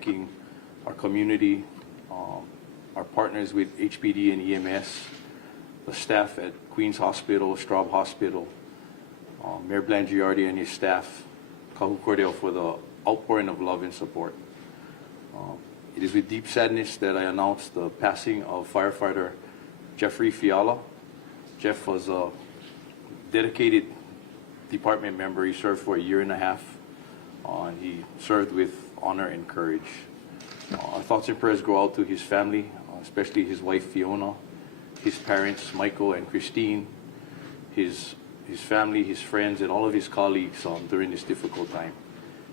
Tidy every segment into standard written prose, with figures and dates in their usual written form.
thanking our community, our partners with HPD and EMS, the staff at Queens Hospital, Straub Hospital, Mayor Blangiardi and his staff, Kahu Cordell, for the outpouring of love and support. It is with deep sadness that I announce the passing of firefighter Jeffrey Fiala. Jeff was a dedicated department member. He served for 1.5 years, and he served with honor and courage. Our thoughts and prayers go out to his family, especially his wife Fiona, his parents Michael and Christine, his family, his friends, and all of his colleagues during this difficult time.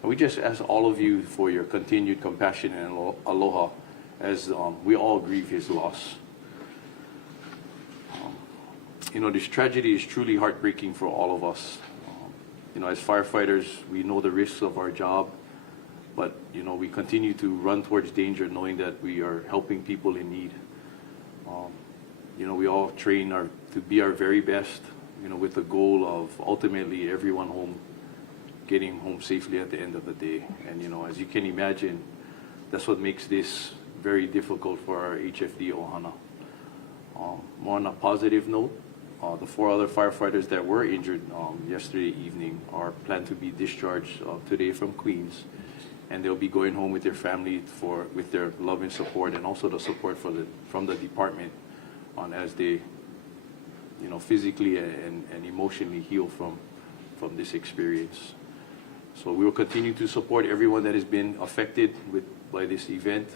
And we just ask all of you for your continued compassion and aloha as we all grieve his loss. You know, this tragedy is truly heartbreaking for all of us. You know, as firefighters, we know the risks of our job, but, you know, we continue to run towards danger knowing that we are helping people in need. You know, we all train to be our very best, you know, with the goal of ultimately everyone getting home safely at the end of the day. And, you know, as you can imagine, that's what makes this very difficult for our HFD Ohana. More on a positive note, the 4 other firefighters that were injured yesterday evening are planned to be discharged today from Queens, and they'll be going home with their family with their love and support, and also the support from the department as they, you know, physically and emotionally heal from this experience. So we will continue to support everyone that has been affected by this event,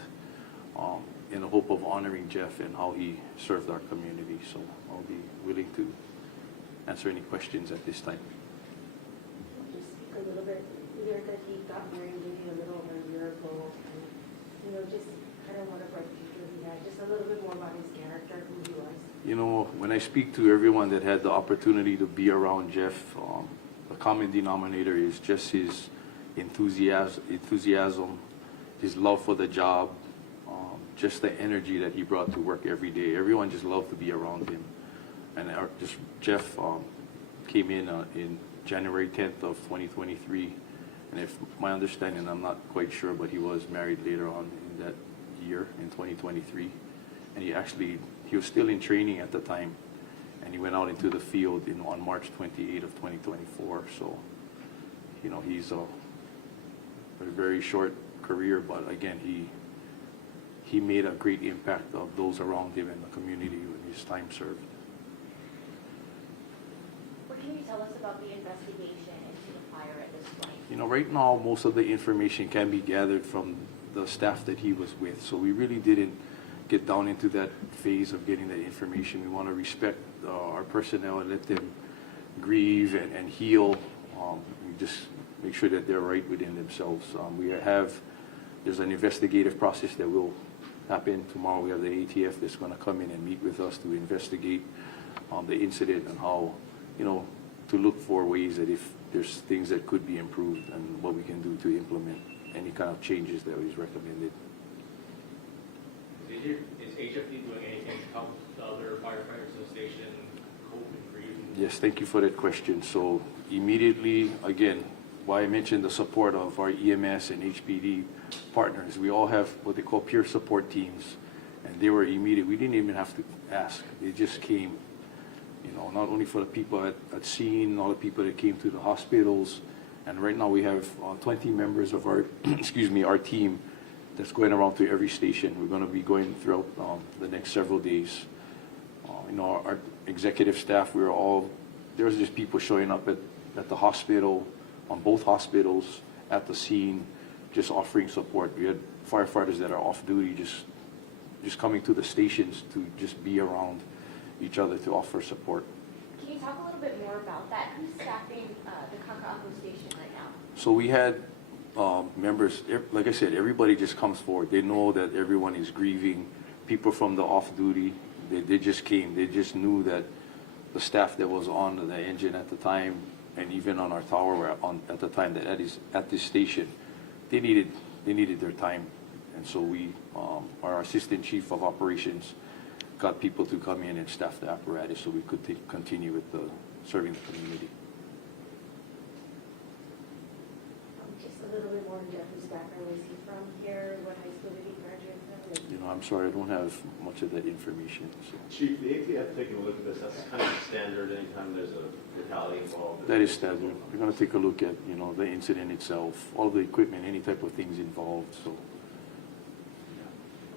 in the hope of honoring Jeff and how he served our community. So I'll be willing to answer any questions at this time. Just speak a little bit. You heard that he got married maybe a little over 1 year ago, and, you know, just kind of what a bright future he had. Just a little bit more about his character, who he was. You know, when I speak to everyone that had the opportunity to be around Jeff, the common denominator is just his enthusiasm, his love for the job, just the energy that he brought to work every day. Everyone just loved to be around him. And Jeff came in January 10th of 2023, and if my understanding, I'm not quite sure, but he was married later on in that year in 2023, and he was still in training at the time, and he went out into the field on March 28th of 2024. So, you know, he's a very short career, but again, he made a great impact of those around him and the community when his time served. What can you tell us about the investigation into the fire at this point? You know, right now, most of the information can be gathered from the staff that he was with, so we really didn't get down into that phase of getting that information. We want to respect our personnel and let them grieve and heal. We just make sure that they're right within themselves. There's an investigative process that will happen tomorrow. We have the ATF that's going to come in and meet with us to investigate the incident and how, you know, to look for ways that if there's things that could be improved and what we can do to implement any kind of changes that is recommended. Is HFD doing anything to help the other firefighters in the station cope and grieve? Yes, thank you for that question. So immediately, again, why I mentioned the support of our EMS and HPD partners. We all have what they call peer support teams, and they were immediate. We didn't even have to ask. They just came, you know, not only for the people at scene, all the people that came to the hospitals, and right now we have 20 members of our, our team that's going around to every station. We're going to be going throughout the next several days. You know, our executive staff, there was just people showing up at the hospital, on both hospitals, at the scene, just offering support. We had firefighters that are off duty, just coming to the stations to just be around each other to offer support. Can you talk a little bit more about that? Who's staffing the Kaka'ako station right now? So we had members, like I said, everybody just comes forward. They know that everyone is grieving. People from the off duty, they just came. They just knew that the staff that was on the engine at the time, and even on our tower at the time that is at this station, they needed their time, and so our assistant chief of operations got people to come in and staff the apparatus so we could continue with serving the community. Just a little bit more on Jeffrey's background. Was he from here? I'm sorry, I don't have much of that information, so. Chief, the ATF taking a look at this, that's kind of standard anytime there's a fatality involved. That is standard. We're gonna take a look at, you know, the incident itself, all the equipment, any type of things involved, so.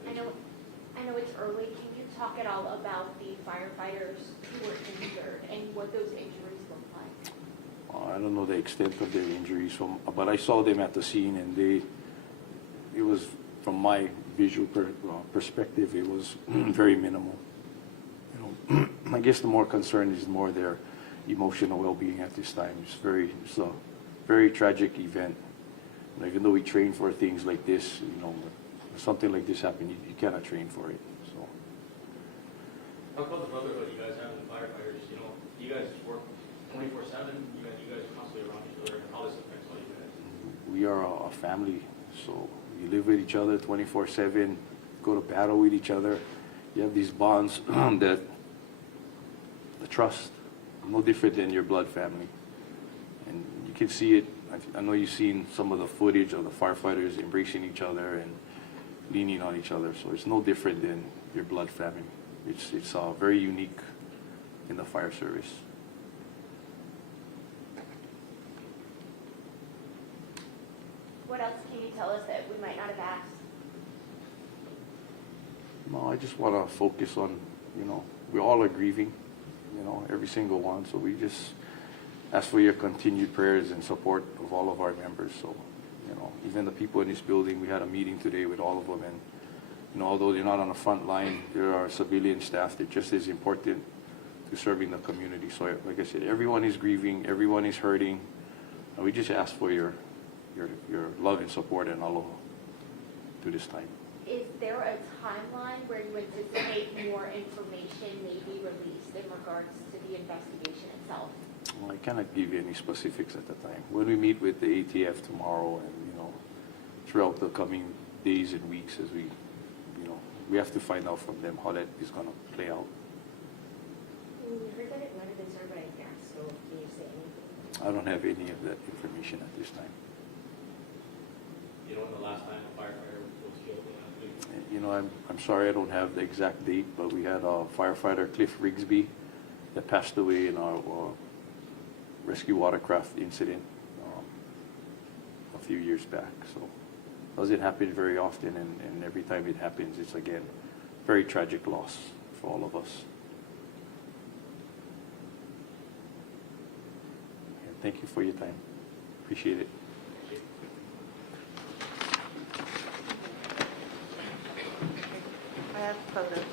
I know it's early. Can you talk at all about the firefighters who were injured and what those injuries look like? I don't know the extent of their injuries, but I saw them at the scene, and it was, from my visual perspective, it was very minimal. You know, I guess the more concern is more their emotional well-being at this time. It's a very tragic event. And even though we train for things like this, you know, if something like this happen, you cannot train for it. So. Talk about the brotherhood you guys have in the firefighters. You know, you guys work 24/7. You guys are constantly around each other, and how this affects all you guys. We are a family, so we live with each other 24/7, go to battle with each other. You have these bonds that the trust, no different than your blood family. And you can see it. I know you've seen some of the footage of the firefighters embracing each other and leaning on each other. So it's no different than your blood family. It's very unique in the fire service. What else can you tell us that we might not have asked? No, I just want to focus on, you know, we all are grieving, you know, every single one. So we just ask for your continued prayers and support of all of our members. So, you know, even the people in this building, we had a meeting today with all of them. And, you know, although they're not on the front line, there are civilian staff that just as important to serving the community. So, like I said, everyone is grieving, everyone is hurting. And we just ask for your love and support and aloha through this time. Is there a timeline where you anticipate more information may be released in regards to the investigation itself? Well, I cannot give you any specifics at the time. When we meet with the ATF tomorrow and, you know, throughout the coming days and weeks as we, you know, we have to find out from them how that is going to play out. We heard that it might have been started by gas, so can you say anything? I don't have any of that information at this time. You know, when the last time a firefighter was killed in that week? You know, I'm sorry I don't have the exact date, but we had a firefighter, Cliff Rigsby, that passed away in our rescue watercraft incident a few years back. So doesn't happen very often, and every time it happens, it's again very tragic loss for all of us. And thank you for your time. Appreciate it. I have photos.